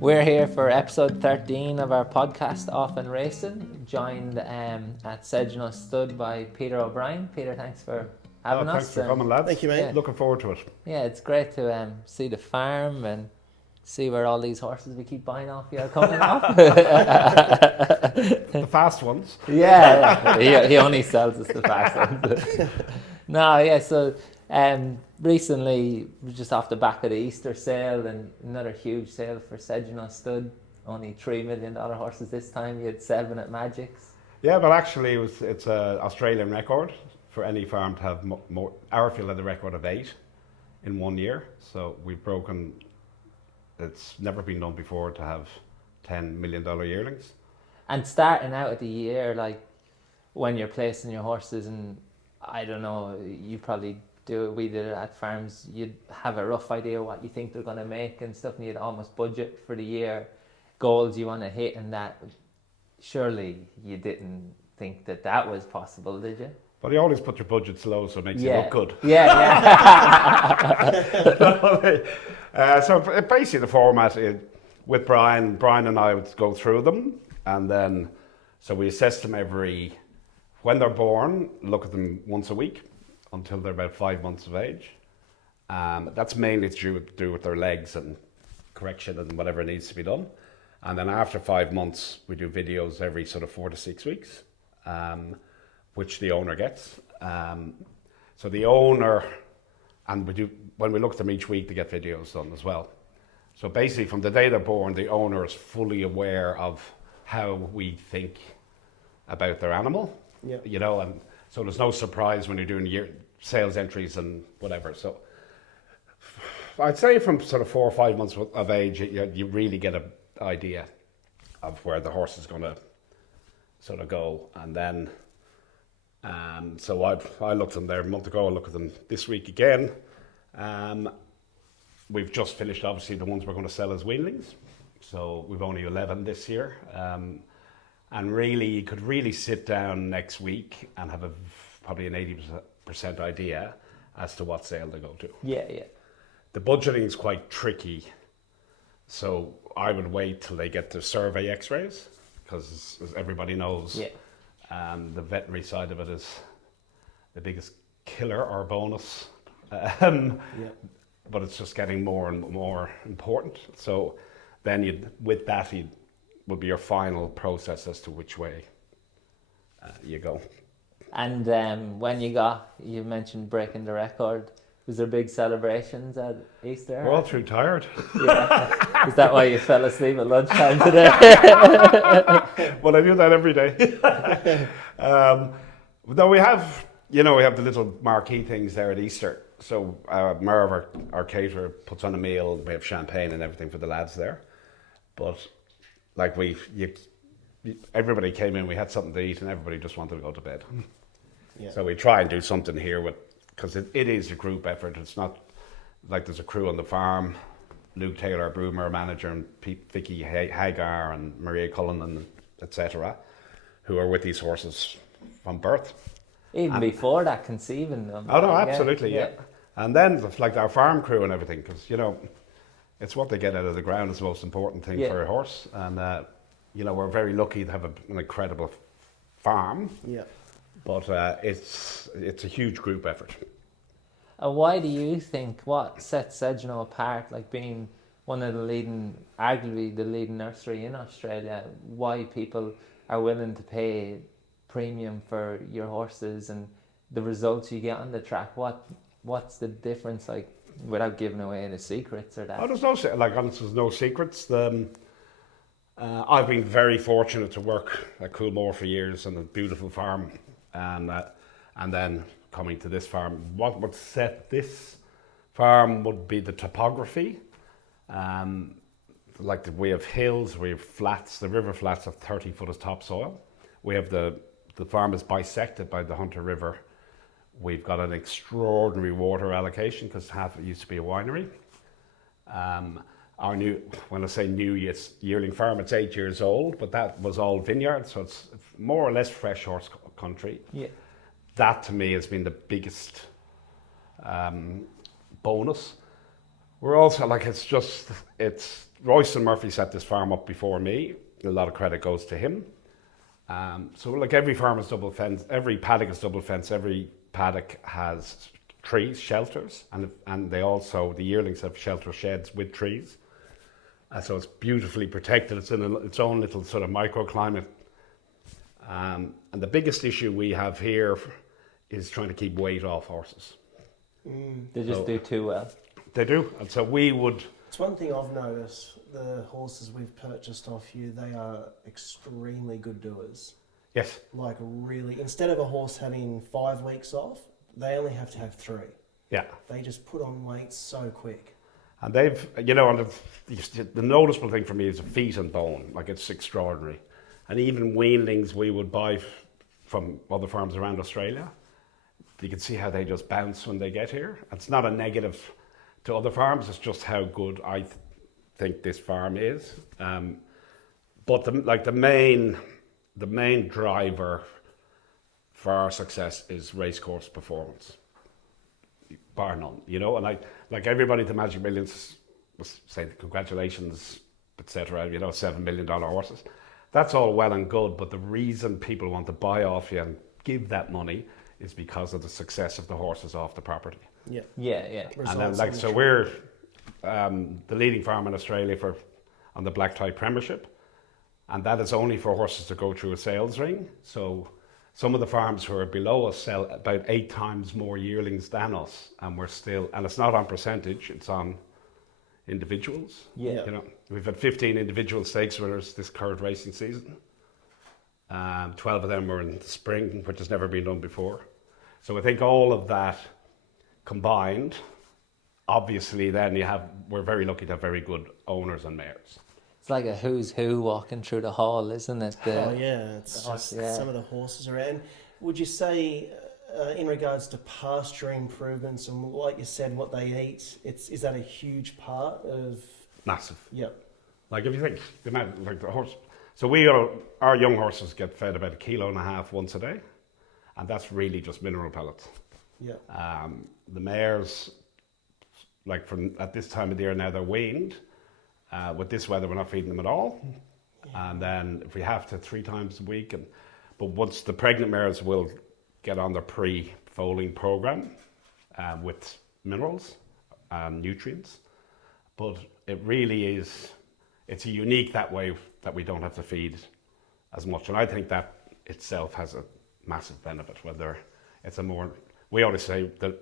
We're here for episode 13 of our podcast, Off and Racing, joined at Segenhoe Stud by Peter O'Brien. Peter, thanks for having us. Thanks for coming, lads. Thank you, mate. Yeah. Looking forward to it. Yeah, it's great to see the farm and see where all these horses we keep buying off you are coming off. The fast ones. Yeah. He only sells us the fast ones. So recently, just off the back of the Easter sale and another huge sale for Segenhoe Stud, only $3 million horses this time. You had 7 at Magic's. Yeah, but actually it's an Australian record for any farm to have more. Our had a record of 8 in 1 year. So we've broken, it's never been done before to have $10 million yearlings. And starting out of the year, like when you're placing your horses, and I don't know, you probably do it, we did it at farms, you'd have a rough idea what you think they're going to make and stuff, and you'd almost budget for the year, goals you want to hit, and that, surely you didn't think that was possible, did you? But you always put your budgets low so it makes you look good. So basically the format with Brian and I would go through them, and then so we assess them when they're born, look at them once a week until they're about 5 months of age. That's mainly to do with their legs and correction and whatever needs to be done. And then after 5 months, we do videos every sort of 4 to 6 weeks, which the owner gets. So the owner, and when we look at them each week, they get videos done as well. So basically from the day they're born, the owner is fully aware of how we think about their animal. Yeah. You know, and so there's no surprise when you're doing sales entries and whatever. So I'd say from sort of 4 or 5 months of age, you really get an idea of where the horse is going to sort of go. And then, so I looked at them there a month ago. I look at them this week again. We've just finished, obviously, the ones we're going to sell as weanlings. So we've only 11 this year. And really, you could really sit down next week and have probably an 80% idea as to what sale they go to. Yeah. The budgeting is quite tricky. So I would wait till they get their survey x-rays, because as everybody knows, the veterinary side of it is the biggest killer or bonus. But it's just getting more and more important. So then would be your final process as to which way you go. And when you mentioned breaking the record, was there big celebrations at Easter? We're all too tired. Yeah. Is that why you fell asleep at lunchtime today? Well, I do that every day. Though we have the little marquee things there at Easter. So Merv, our caterer, puts on a meal. We have champagne and everything for the lads there. But like everybody came in, we had something to eat, and everybody just wanted to go to bed. Yeah. So we try and do something here because it is a group effort. It's not like there's a crew on the farm, Luke Taylor, Broomer, manager, and Vicky Hagar and Maria Cullen, and etc., who are with these horses from birth. Even before that, conceiving them. Oh no, absolutely, yeah. And then like our farm crew and everything, because it's what they get out of the ground is the most important thing for a horse. And we're very lucky to have an incredible farm. Yeah. But it's a huge group effort. And why do you think, what sets Segenhoe apart, like being one of arguably the leading nursery in Australia, why people are willing to pay premium for your horses and the results you get on the track? What's the difference, like, without giving away the secrets or that? Oh, there's no secrets. I've been very fortunate to work at Coolmore for years on a beautiful farm, and then coming to this farm. What would set this farm would be the topography. We have hills, we have flats. The river flats have 30 foot of topsoil. We have the farm is bisected by the Hunter River. We've got an extraordinary water allocation because half it used to be a winery. Our when I say new, it's yearling farm, it's 8 years old, but that was all vineyard, so it's more or less fresh horse country. Yeah. That to me has been the biggest bonus. We're also like, it's Royston Murphy set this farm up before me. A lot of credit goes to him. So like every farm is double fence, every paddock is double fence, every paddock has trees, shelters, and they also, the yearlings have shelter sheds with trees. So it's beautifully protected. It's in its own little sort of microclimate. And the biggest issue we have here is trying to keep weight off horses. They just do too well. They do, and so we would. It's one thing I've noticed, the horses we've purchased off you, they are extremely good doers. Yes. Like really, instead of a horse having 5 weeks off, they only have to have 3. Yeah. They just put on weight so quick. And they've, you know, and the noticeable thing for me is the feet and bone. Like, it's extraordinary. And even weanlings we would buy from other farms around Australia, you can see how they just bounce when they get here. It's not a negative to other farms, it's just how good I think this farm is. But the main driver for our success is racecourse performance, bar none. You know, and like everybody at the Magic Millions was saying, congratulations, etc. You know, $7 million horses. That's all well and good, but the reason people want to buy off you and give that money is because of the success of the horses off the property. Yeah. Yeah. And then, like, so we're the leading farm in Australia on the black tie premiership, and that is only for horses to go through a sales ring. So some of the farms who are below us sell about 8 times more yearlings than us, and and it's not on percentage, it's on individuals. Yeah. You know, we've had 15 individual stakes winners this current racing season. 12 of them were in the spring, which has never been done before. So I think all of that combined, obviously then we're very lucky to have very good owners and mares. It's like a who's who walking through the hall, isn't it? It's just some of the horses around. Would you say, in regards to pasture improvements and like you said, what they eat, is that a huge part of? Massive. Yep. Like if you think, like the horse. So our young horses get fed about 1.5 kilos once a day, and that's really just mineral pellets. Yeah. The mares, like at this time of the year now, they're weaned. With this weather, we're not feeding them at all. Yeah. And then if we have to, 3 times a week. But once the pregnant mares will get on their pre-foaling program with minerals and nutrients. But it really is, it's a unique that way that we don't have to feed as much. And I think that itself has a massive benefit, whether it's we always say that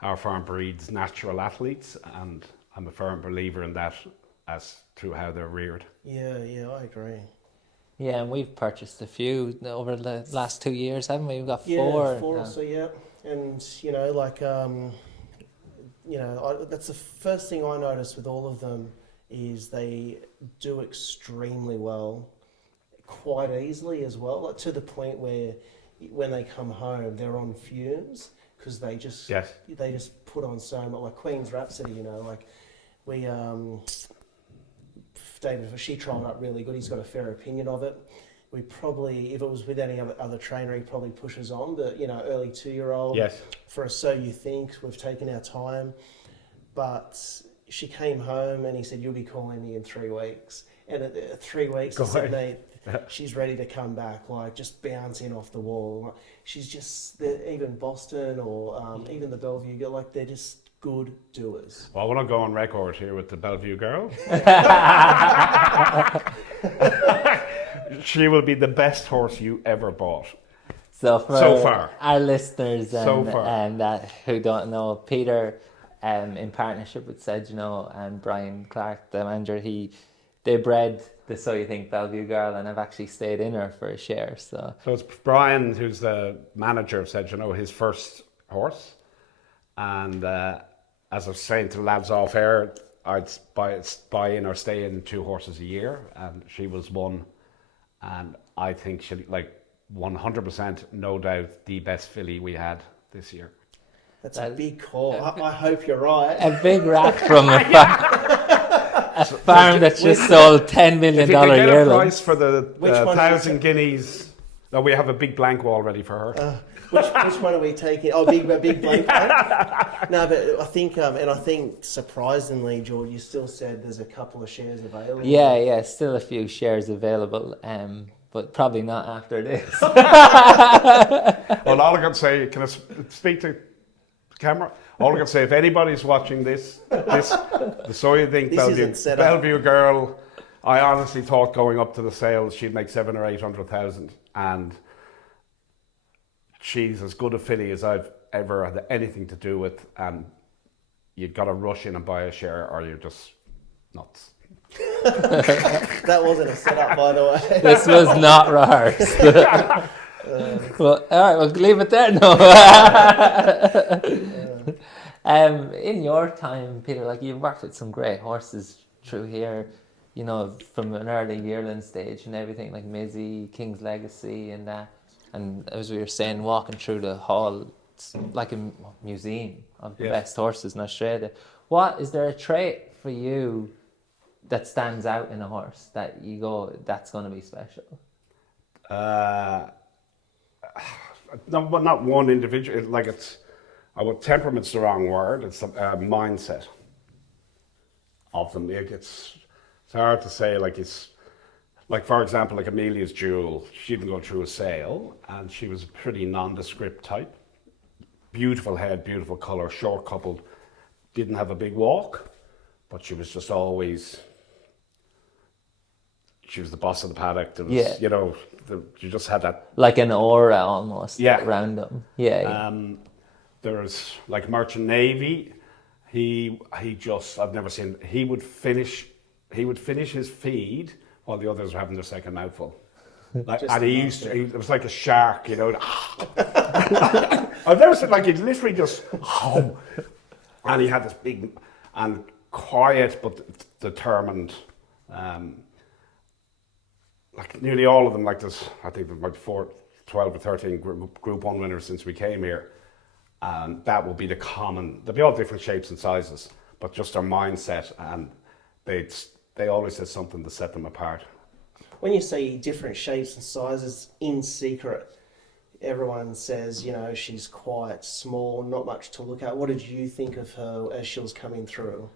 our farm breeds natural athletes, and I'm a firm believer in that as to how they're reared. Yeah, I agree. Yeah, and we've purchased a few over the last 2 years, haven't we? We've got 4. Yeah, 4 so yeah. And, that's the first thing I noticed with all of them is they do extremely well, quite easily as well, like to the point where when they come home, they're on fumes because they just put on so much, like Queen's Rhapsody, like we, David, she trialled up really good. He's got a fair opinion of it. We probably, if it was with any other trainer, he probably pushes on, but early 2-year-old. Yes. For a So You Think, we've taken our time, but she came home and he said, "You'll be calling me in 3 weeks." And at 3 weeks, he said, she's ready to come back, like just bouncing off the wall. She's just, even Boston or even the Bellevue girl, like they're just good doers. Well, I want to go on record here with the Bellevue girl. She will be the best horse you ever bought. So far, our listeners and who don't know, Peter, in partnership with Segenhoe and Brian Clark, the manager, they bred the So You Think Bellevue girl, and I've actually stayed in her for a share. So it's Brian, who's the manager of Segenhoe, his first horse. And as I was saying to the lads off air, I'd buy in or stay in 2 horses a year, and she was one. And I think she, 100%, no doubt, the best filly we had this year. That's a big call. I hope you're right. A big rat from a farm that's just sold $10 million yearling. If you get a price for the 1,000 guineas, no, we have a big blank wall ready for her. Which one are we taking? Oh, big blank one. No, but I think surprisingly, George, you still said there's a couple of shares available. Yeah, still a few shares available, but probably not after this. Well, all I can say, can I speak to the camera? All I can say, if anybody's watching this, so you think Bellevue girl, I honestly thought going up to the sales she'd make 700,000 or 800,000, and she's as good a filly as I've ever had anything to do with, and you've got to rush in and buy a share or you're just nuts. That wasn't a setup, by the way. This was not rehearsed. Well, all right, we'll leave it there. No. In your time, Peter, like you've worked with some great horses through here, you know, from an early yearling stage and everything, like Mizzy, King's Legacy, and that. And as we were saying, walking through the hall, it's like a museum of the best horses in Australia. What is there a trait for you that stands out in a horse that you go, that's going to be special? Not one individual. Like temperament's the wrong word. It's a mindset of them. It's hard to say. Like for example, like Amelia's Jewel. She didn't go through a sale, and she was a pretty nondescript type. Beautiful head, beautiful color, short coupled. Didn't have a big walk, but she was just always. She was the boss of the paddock. There was, you know, you just had that... Like an aura almost around them. Yeah. There's like Merchant Navy. He just, I've never seen... He would finish his feed while the others were having their second mouthful. And it was like a shark, you know. I've never seen, like, he'd literally just... And he had this big and quiet but determined... like nearly all of them, like this, I think there's like 12 or 13 Group 1 winners since we came here. And that will be the common, they'll be all different shapes and sizes, but just their mindset, and they always said something to set them apart. When you say different shapes and sizes, in secret, everyone says, you know, she's quite small, not much to look at. What did you think of her as she was coming through?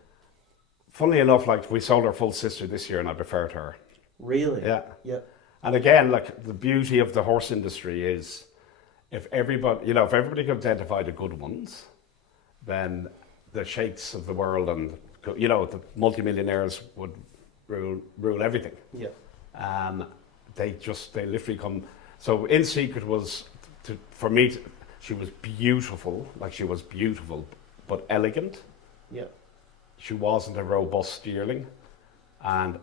Funnily enough, like we sold our full sister this year and I preferred her. Really? Yeah. Yep. And again, like the beauty of the horse industry is if everybody could identify the good ones, then the sheikhs of the world and, you know, the multimillionaires would rule everything. Yeah. They literally come. So In Secret was, for me, she was beautiful, but elegant. Yeah. She wasn't a robust yearling. And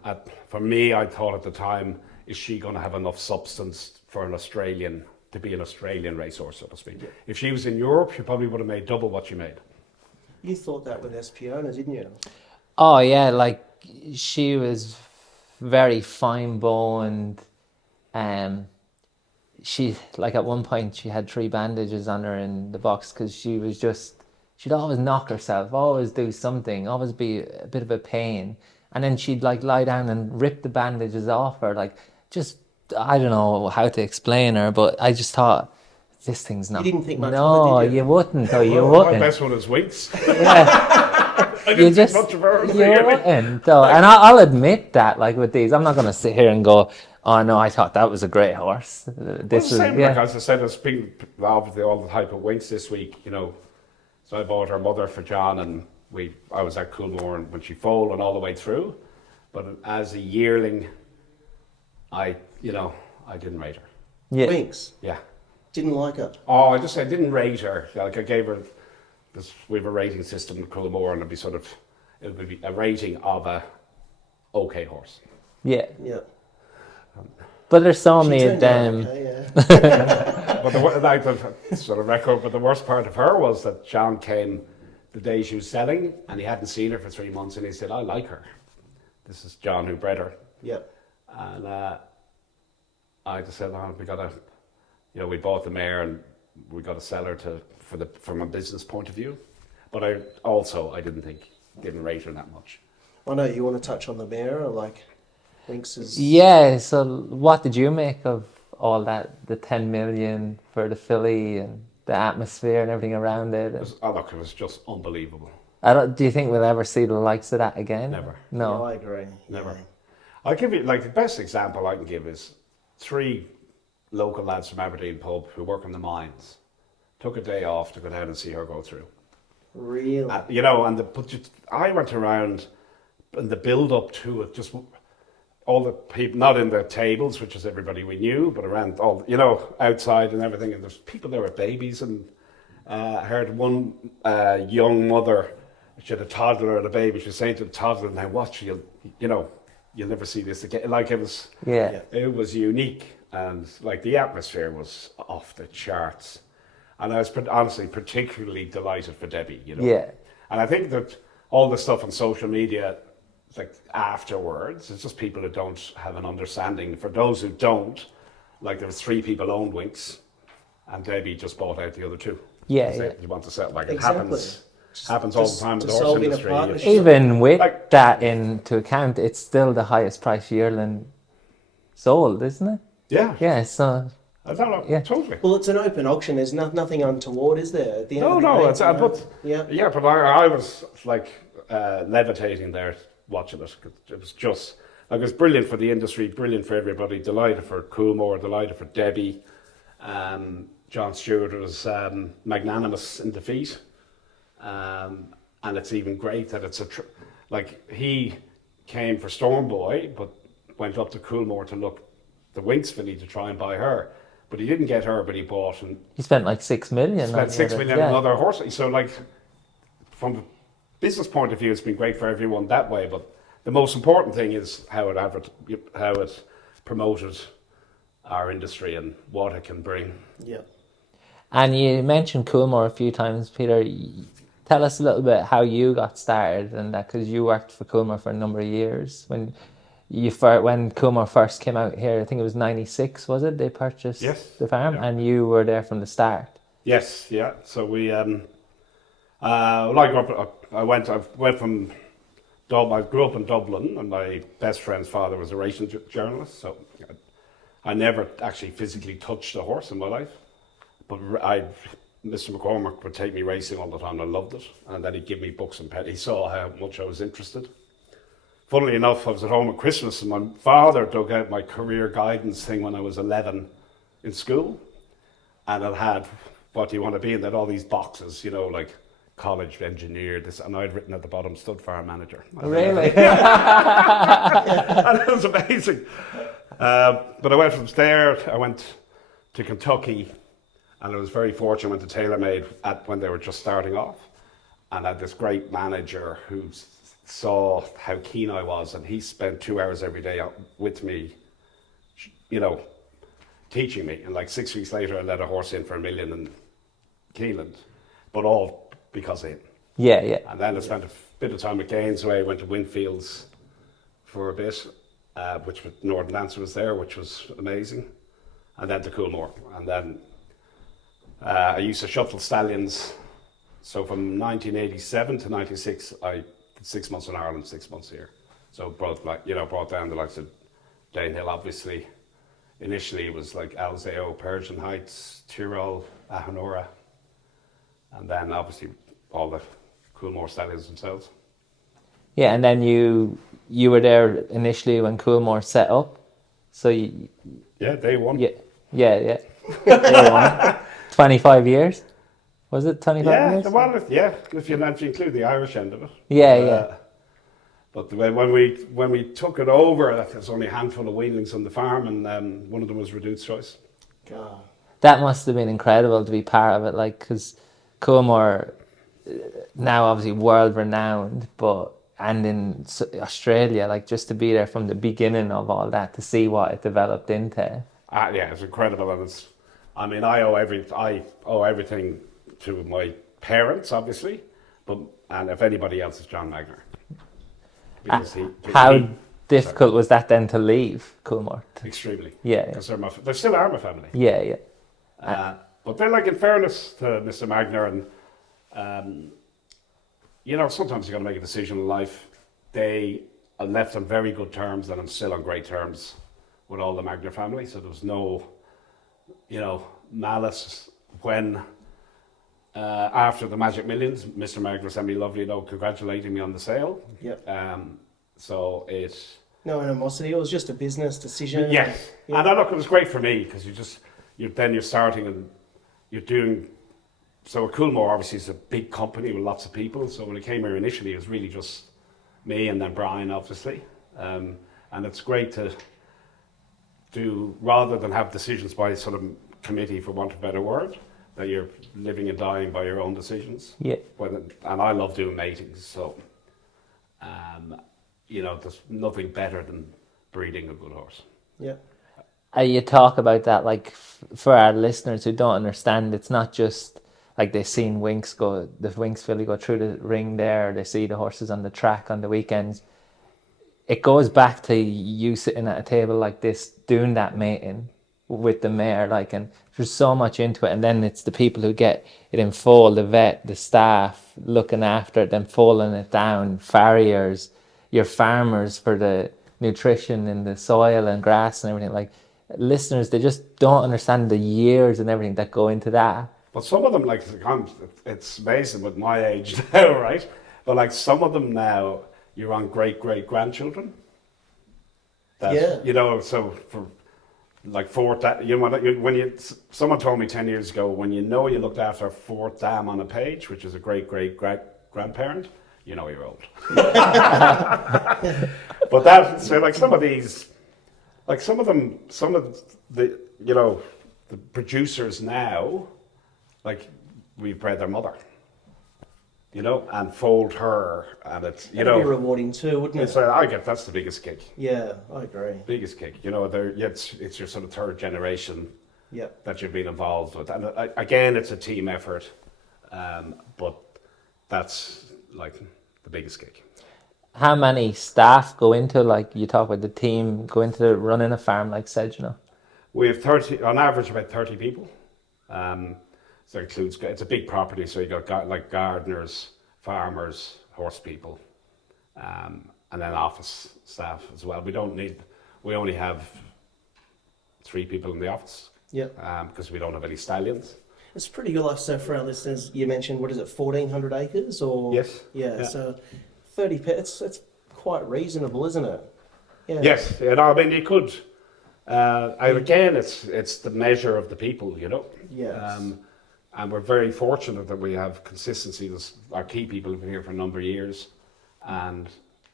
for me, I thought at the time, is she going to have enough substance for to be an Australian racehorse, so to speak? Yeah. If she was in Europe, she probably would have made double what she made. You thought that with Espiona, didn't you? Oh yeah, like she was very fine boned. She, like at one point, she had 3 bandages on her in the box because she'd always knock herself, always do something, always be a bit of a pain. And then she'd like lie down and rip the bandages off her. Like, just, I don't know how to explain her, but I just thought, this thing's not... You didn't think much of it, did you? You wouldn't, though, you wouldn't. My best one is Winks. Yeah. I didn't think much of her. You wouldn't, though. And I'll admit that, like with these, I'm not going to sit here and go, oh no, I thought that was a great horse. This was, same, like, as I said, I was speaking obviously all the hype of Winks this week, you know. So I bought her mother for John, and I was at Coolmore when she foaled and all the way through, but as a yearling, I didn't rate her. Yeah. Winks? Yeah. Didn't like her? Oh, I didn't rate her. Like I gave her this. We have a rating system in Coolmore, and it would be a rating of a okay horse. Yeah. Yeah. But there's so many of them. Okay, yeah. But the worst part of her was that John came the day she was selling, and he hadn't seen her for 3 months, and he said, I like her. This is John who bred her. Yep. And I just said, we bought the mare and we got to sell her from a business point of view. But I didn't rate her that much. I know you want to touch on the mare, or like Winks is... Yeah, so what did you make of all that, the 10 million for the filly and the atmosphere and everything around it. Look, it was just unbelievable. Do you think we'll ever see the likes of that again? Never. No. Yeah, I agree. Never. Yeah. I'll give you, like, the best example I can give is 3 local lads from Aberdeen pub who work in the mines took a day off to go down and see her go through. Really? You know, I went around and the build up to it, just all the people, not in the tables, which is everybody we knew, but around all, you know, outside and everything. And there's people there with babies, and I heard one young mother, she had a toddler and a baby. She was saying to the toddler, "Now watch, you'll never see this again." Like, it was unique, and like the atmosphere was off the charts. And I was honestly particularly delighted for Debbie, you know. Yeah. And I think that all the stuff on social media, like afterwards, it's just people who don't have an understanding. For those who don't, like, there was 3 people owned Winks, and Debbie just bought out the other 2. You want to sell, like, Exactly. it happens all the time in the horse dissolving a industry. partnership. Even with Like- that into account, it's still the highest price yearling sold, isn't it? Yeah. Yeah, so I don't know. Yeah. Totally. Well, it's an open auction. There's nothing untoward, is there? At the end of the No, day, it's, you know? but yeah. but I was like levitating there watching it. It was just, like, it was brilliant for the industry, brilliant for everybody. Delighted for Coolmore, delighted for Debbie. John Stewart was magnanimous in defeat, and it's even great that it's he came for Stormboy, but went up to Coolmore to look the Winks filly to try and buy her. But he didn't get her, but he bought and he spent like 6 million. spent 6 million on other horses. So, like, from the business point of view, it's been great for everyone that way. But the most important thing is how it promoted our industry and what it can bring. Yeah. And you mentioned Coolmore a few times, Peter. Tell us a little bit how you got started and that, because you worked for Coolmore for a number of years. When Coolmore first came out here, I think it was 96, was it? They purchased the farm, and you were there from the start. Yes, yeah. So we, I went from Dublin. I grew up in Dublin, and my best friend's father was a racing journalist. So I never actually physically touched a horse in my life, but Mr. McCormick would take me racing all the time. I loved it, and then he'd give me books and pens. He saw how much I was interested. Funnily enough, I was at home at Christmas, and my father dug out my career guidance thing when I was 11 in school, and it had what do you want to be, and it had all these boxes, you know, like college engineer, this, and I'd written at the bottom stud farm manager. Really? And it was amazing. But I went from there, I went to Kentucky, and I was very fortunate. I went to TaylorMade when they were just starting off, and I had this great manager who saw how keen I was, and he spent 2 hours every day with me, you know, teaching me. And like 6 weeks later, I let a horse in for $1 million in Keeneland, but all because of him. Yeah, yeah. And then I spent a bit of time at Gainesway, went to Winfields for a bit, which was Northern Lancer was there, which was amazing, and then to Coolmore. And then I used to shuttle stallions. So from 1987 to 96, I did 6 months in Ireland, 6 months here. So brought down the likes of Danehill, obviously. Initially it was like Alzeo, Persian Heights, Tyrrell, Ahanora, and then obviously all the Coolmore stallions themselves. Yeah, and then you were there initially when Coolmore set up. So day one. Yeah. Day one. 25 years. Was it 25 years? If you include the Irish end of it. Yeah. But when we took it over, there was only a handful of weanlings on the farm, and one of them was Reduce's Choice. God. That must have been incredible to be part of it, like, because Coolmore, now obviously world renowned, and in Australia, like, just to be there from the beginning of all that, to see what it developed into. It's incredible, and I owe everything to my parents, obviously, and if anybody else, is John Magner. How difficult was that then to leave Coolmore? Extremely. Yeah. Because they still are my family. Yeah. But then, like, in fairness to Mr. Magner, and sometimes you got to make a decision in life. They are left on very good terms, and I'm still on great terms with all the Magner family. So there was no malice when after the Magic Millions, Mr. Magler sent me a lovely note congratulating me on the sale. Yep. So it. No animosity. It was just a business decision. Yes, Yeah. and it was great for me because you're starting and you're doing. So Coolmore obviously is a big company with lots of people. So when I came here initially, it was really just me and then Brian, obviously, and it's great to do rather than have decisions by sort of committee, for want of a better word, that you're living and dying by your own decisions. Yeah. And I love doing meetings, so there's nothing better than breeding a good horse. Yeah. You talk about that, like for our listeners who don't understand, it's not just like they've seen the Winx filly go through the ring there, or they see the horses on the track on the weekends. It goes back to you sitting at a table like this, doing that mating with the mare, and there's so much into it. And then it's the people who get it in full, the vet, the staff looking after it, then foaling it down, farriers, your farmers for the nutrition in the soil and grass and everything. Like, listeners, they just don't understand the years and everything that go into that. But some of them, it's amazing with my age now, right? But some of them now, you're on great-great-grandchildren. So for fourth, someone told me 10 years ago, when you looked after a fourth dam on a page, which is a great-great-grandparent, you're old. But some of these, some of the producers now, we've bred their mother. And fold her, and it's That'd be rewarding too, wouldn't it? That's the biggest kick. Yeah, I agree. Biggest kick. It's your sort of third generation. Yep. That you've been involved with, and again, it's a team effort, but that's the biggest kick. How many staff go into, you talk about the team, go into running a farm like Segenhoe? We have 30, on average, about 30 people. So it includes, it's a big property, so you got gardeners, farmers, horse people, and then office staff as well. We only have 3 people in the office. Yep. Because we don't have any stallions. It's pretty good. So for our listeners, you mentioned, 1,400 acres, or? Yes. Yeah. So 30 pets. It's quite reasonable, isn't it? Yeah. Yes. You could. Again, it's the measure of the people, Yes. And we're very fortunate that we have consistency. Our key people have been here for a number of years, and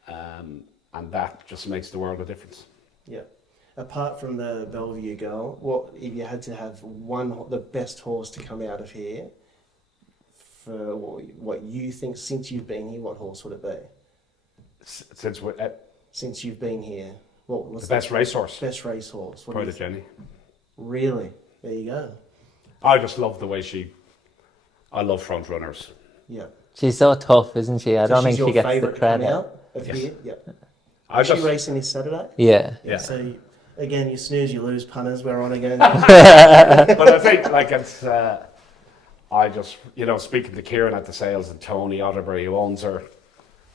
that just makes the world a difference. Yeah. Apart from the Bellevue girl, what if you had to have the best horse to come out of here? For what you think, since you've been here, what horse would it be? Since you've been here, what's the best racehorse? Best racehorse. Probably Jenny. Really? There you go. I just love the way I love front runners. Yeah. She's so tough, isn't she? I don't think she gets the credit. Out of here? Yep. Is she racing this Saturday? Yeah. So, again, you snooze, you lose, punters. We're on again. But I think, it's, I just, speaking to Kieran at the sales and Tony Otterbury, who owns her,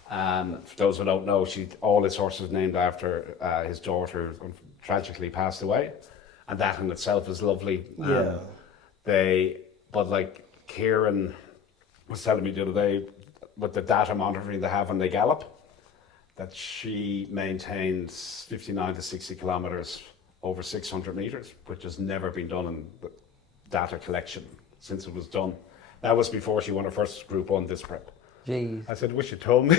for those who don't know, all his horses named after his daughter, who tragically passed away. And that in itself is lovely. Yeah. Kieran was telling me the other day, with the data monitoring they have when they gallop, that she maintains 59 to 60 kilometres over 600 metres, which has never been done in the data collection since it was done. That was before she won her first Group 1 disc prep. Jeez. I said, wish you told me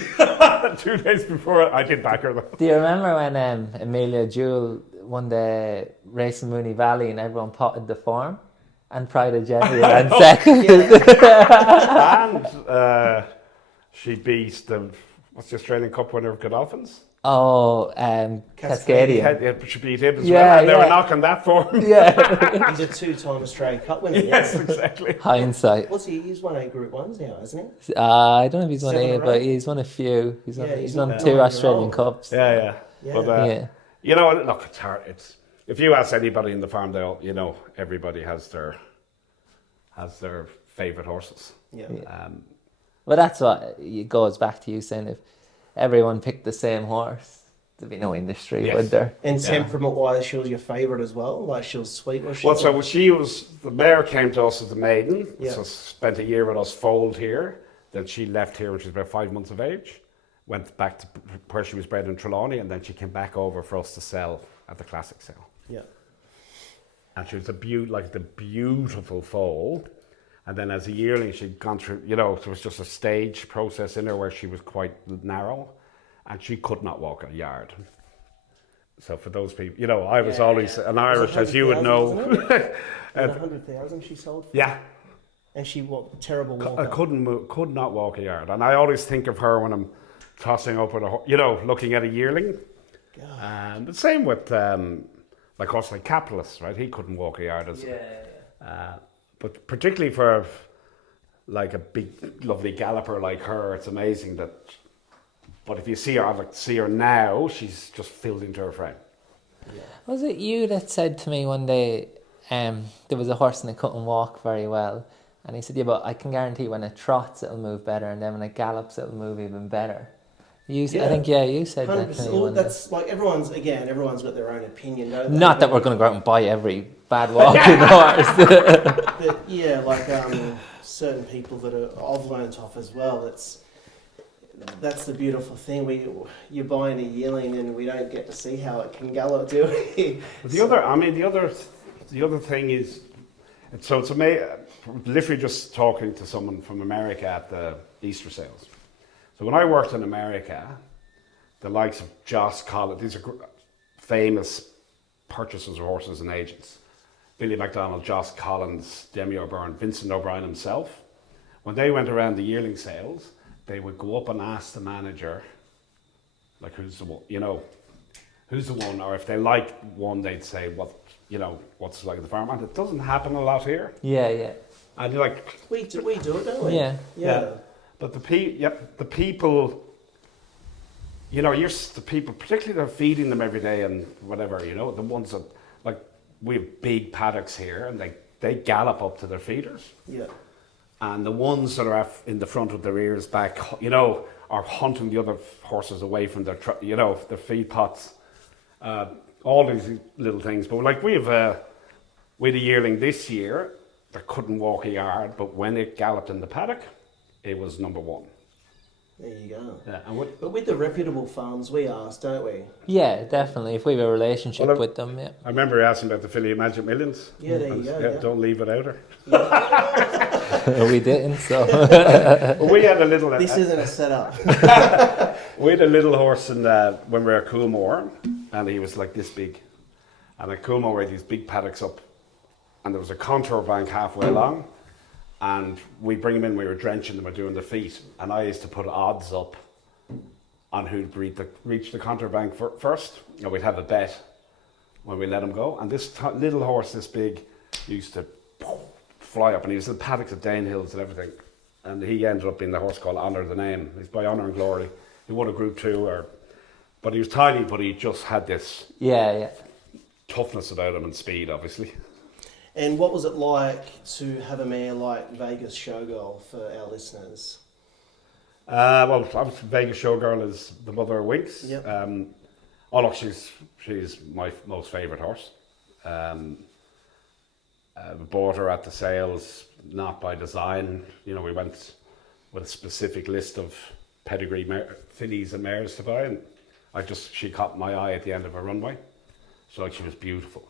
2 days before. I did back her though. Do you remember when Amelia Jewell won the race in Mooney Valley and everyone potted the form? And Pride of Jenny ran second. And she beat what's the Australian Cup winner of Godolphins? Oh, Cascadia. She beat him as well. And they were knocking that form. Yeah. He's a 2-time Australian Cup winner. Yes, exactly. Hindsight. He's won 8 Group 1s now, hasn't he? I don't know if he's won 7 8, or but 8. he's won a few. He's won 2 9 Australian year old. Cups. Yeah. But, look, it's hard. If you ask anybody in the farm, everybody has their favourite horses. Yeah. But that's what it goes back to you saying, if everyone picked the same horse, there'd be no industry, Yes. would there? And temperament-wise, she was your favourite as well? Like, she was sweet, was she? Well, so the mare came to us as a maiden, Yeah. so spent a year with us foaled here. Then she left here when she was about 5 months of age, went back to where she was bred in Trelawney, and then she came back over for us to sell at the classic sale. Yeah. And she was the beautiful foal. And then as a yearling, she'd gone through, you know, there was just a stage process in her where she was quite narrow, and she could not walk a yard. So for those people, you know, I was always an Irish, as you would know. 100,000 she sold for? Yeah. And she walked terrible walker. I couldn't move, could not walk a yard. And I always think of her when I'm tossing up with you know, looking at a yearling. God. And the same with, like horse like Capitalist, right? He couldn't walk a yard. But particularly for like a big, lovely galloper like her, it's amazing that. But if you see her now, she's just filled into her frame. Yeah. Was it you that said to me one day, there was a horse and it couldn't walk very well, and he said, "Yeah, but I can guarantee when it trots it'll move better, and then when it gallops it'll move even better." I think you said that to me. Well, One day. that's like everyone's got their own opinion, don't they? Not that we're going to go out and buy every bad walking horse. But yeah, like certain people that I've learnt off as well. That's the beautiful thing. You're buying a yearling and we don't get to see how it can gallop, do we? The other thing is, it's amazing. Literally just talking to someone from America at the Easter sales. So when I worked in America, the likes of Joss Collins, these are famous purchasers of horses and agents. Billy MacDonald, Joss Collins, Demi O'Byrne, Vincent O'Brien himself. When they went around the yearling sales, they would go up and ask the manager, like, who's the one, you know, who's the one, or if they liked one, they'd say, what's it like at the farm? And it doesn't happen a lot here. Yeah. And you're like, we do it, don't we? Yeah. But the people, you know, the people, particularly they're feeding them every day and whatever, you know, the ones that, like, we have big paddocks here and they gallop up to their feeders. Yeah. And the ones that are in the front with their ears back, you know, are hunting the other horses away from their feed pots. All these little things. But like we had a yearling this year that couldn't walk a yard, but when it galloped in the paddock, it was number one. There you go. Yeah, but with the reputable farms, we ask, don't we? Yeah, definitely. If we have a relationship with them, yeah. I remember asking about the filly of Magic Millions. Yeah, there you go. Yeah. Don't leave without her. We didn't, so. Well, we had a little. This isn't a setup. We had a little horse when we were at Coolmore, and he was like this big. And at Coolmore, we had these big paddocks up, and there was a contour bank halfway along. And we bring them in, we were drenching them or doing the feet. And I used to put odds up on who'd reach the contour bank first. And we'd have a bet when we let him go. And this little horse, this big, used to fly up. And he was in paddocks at Danehills and everything. And he ended up being the horse called Honour the Name. He's by Honour and Glory. He won a Group 2. But he was tiny, but he just had this toughness about him and speed, obviously. And what was it like to have a mare like Vegas Showgirl for our listeners? Well, obviously Vegas Showgirl is the mother of Winx. Yep. Look, she's my most favourite horse. We bought her at the sales, not by design. You know, we went with a specific list of pedigree fillies and mares to buy, and she caught my eye at the end of a runway. So like, she was beautiful.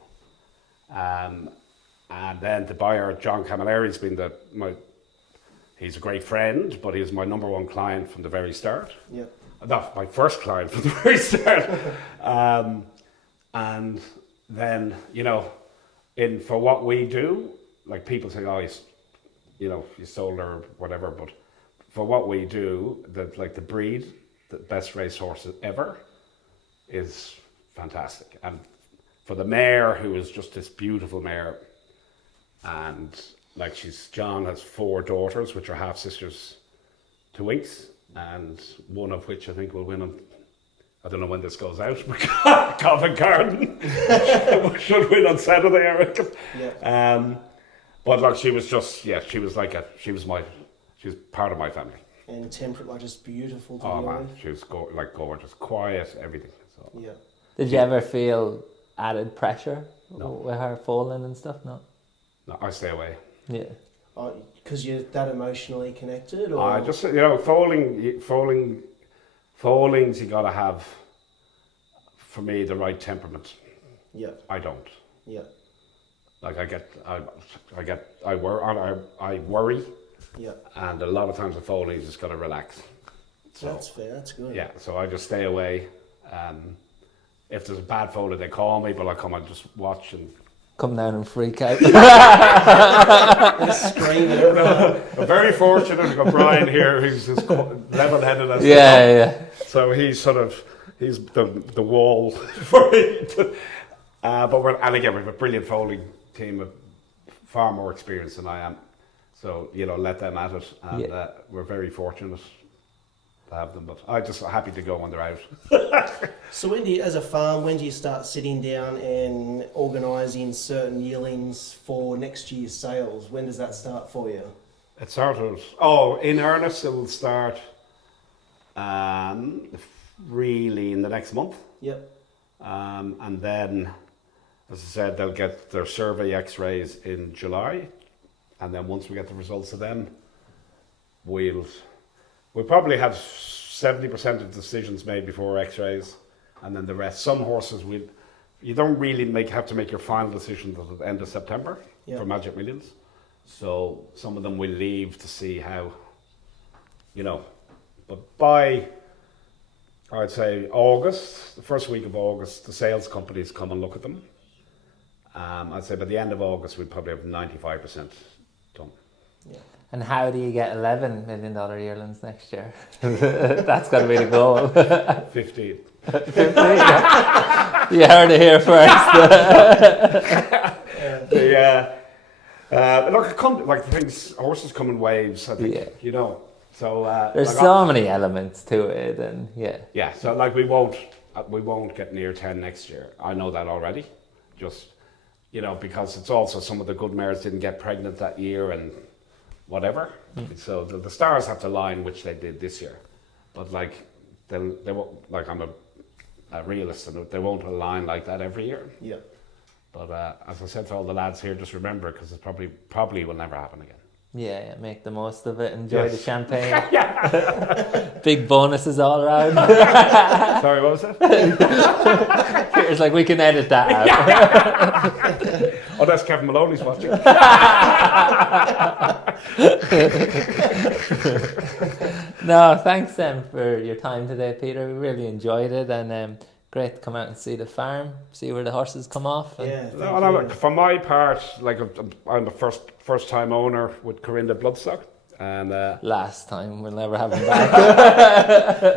And then the buyer, John Camilleri's been he's a great friend, but he's my number one client from the very start. Yeah. Not my first client from the very start. And then, you know, for what we do, like people say, oh, you sold her or whatever, but for what we do, the breed, the best racehorse ever, is fantastic. And for the mare, who is just this beautiful mare, and like John has 4 daughters, which are half sisters to Winx, and one of which I think will win on, I don't know when this goes out, but Covent Garden should win on Saturday, I reckon. Yeah. But like she was part of my family. And temperate, like just beautiful to Oh be man, on. she was gorgeous, quiet, everything. So Yeah. Did you ever feel added pressure No. with her foaling and stuff? No. no, I stay away. Yeah. Because you're that emotionally connected, or I just, foalings, you got to have, for me, the right temperament. yeah, I don't. yeah, Like I worry, yeah. and a lot of times the foalings just got to relax. So That's fair. That's good. yeah, so I just stay away. If there's a bad foaling, they call me, but I come and just watch and. Come down and freak out. Scream at everyone. I'm very fortunate. I've got Brian here, who's as level-headed as Yeah. So he's the wall for it. And again, we have a brilliant foaling team with far more experience than I am. So, let them at it. And we're very fortunate to have them. But I'm just happy to go when they're out. So as a farm, when do you start sitting down and organising certain yearlings for next year's sales? When does that start for you? It started, in earnest, it will start really in the next month. Yep. And then, as I said, they'll get their survey x-rays in July. And then once we get the results of them, we'll probably have 70% of decisions made before x-rays. And then the rest, some horses, you don't really have to make your final decision until the end of September for Magic Millions. So some of them will leave to see how, but by, I'd say August, the first week of August, the sales companies come and look at them. I'd say by the end of August, we'd probably have 95% done. Yeah. And how do you get $11 million yearlings next year? That's got to be the goal. 15. 15, yeah. You heard it here first. Look, the things, horses come in waves, I think, So there's so many elements to it, and yeah. So we won't get near 10 next year. I know that already. Just because it's also some of the good mares didn't get pregnant that year and whatever. So the stars have to line, which they did this year. But they won't. I'm a realist, and they won't align like that every year. Yeah. But as I said to all the lads here, just remember, because it probably will never happen again. Yeah, make the most of it. Enjoy the champagne. Yeah. Big bonuses all around. Sorry, what was that? It's like we can edit that out. Oh, that's Kevin Maloney's watching. No, thanks for your time today, Peter. We really enjoyed it, and great to come out and see the farm, see where the horses come off. And For my part, I'm a first time owner with Kurrinda Bloodstock, and last time we'll never have him back.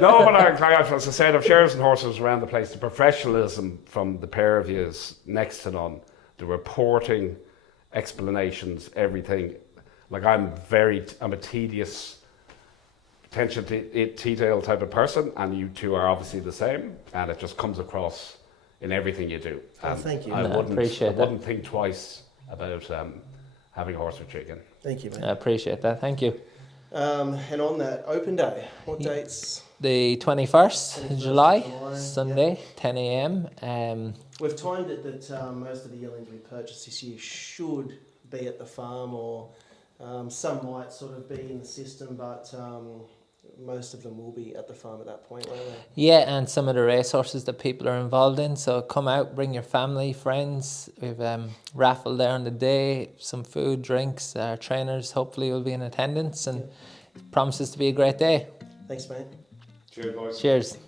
no, but as I said, I've shares and horses around the place. The professionalism from the pair of you is next to none. The reporting, explanations, everything. I'm a tedious, attention to detail type of person, and you two are obviously the same, and it just comes across in everything you do. Thank you. I wouldn't think twice about having a horse with you again. Thank you, mate. I appreciate that. Thank you. And on that open day, what dates? The 21st of July, July, Sunday, 10 a.m. We've timed it that most of the yearlings we purchased this year should be at the farm, or some might sort of be in the system, but most of them will be at the farm at that point, won't they? Yeah, and some of the racehorses that people are involved in. So come out, bring your family, friends. We've raffle there on the day, some food, drinks. Our trainers hopefully will be in attendance, and it promises to be a great day. Thanks, mate. Cheers, boys. Cheers.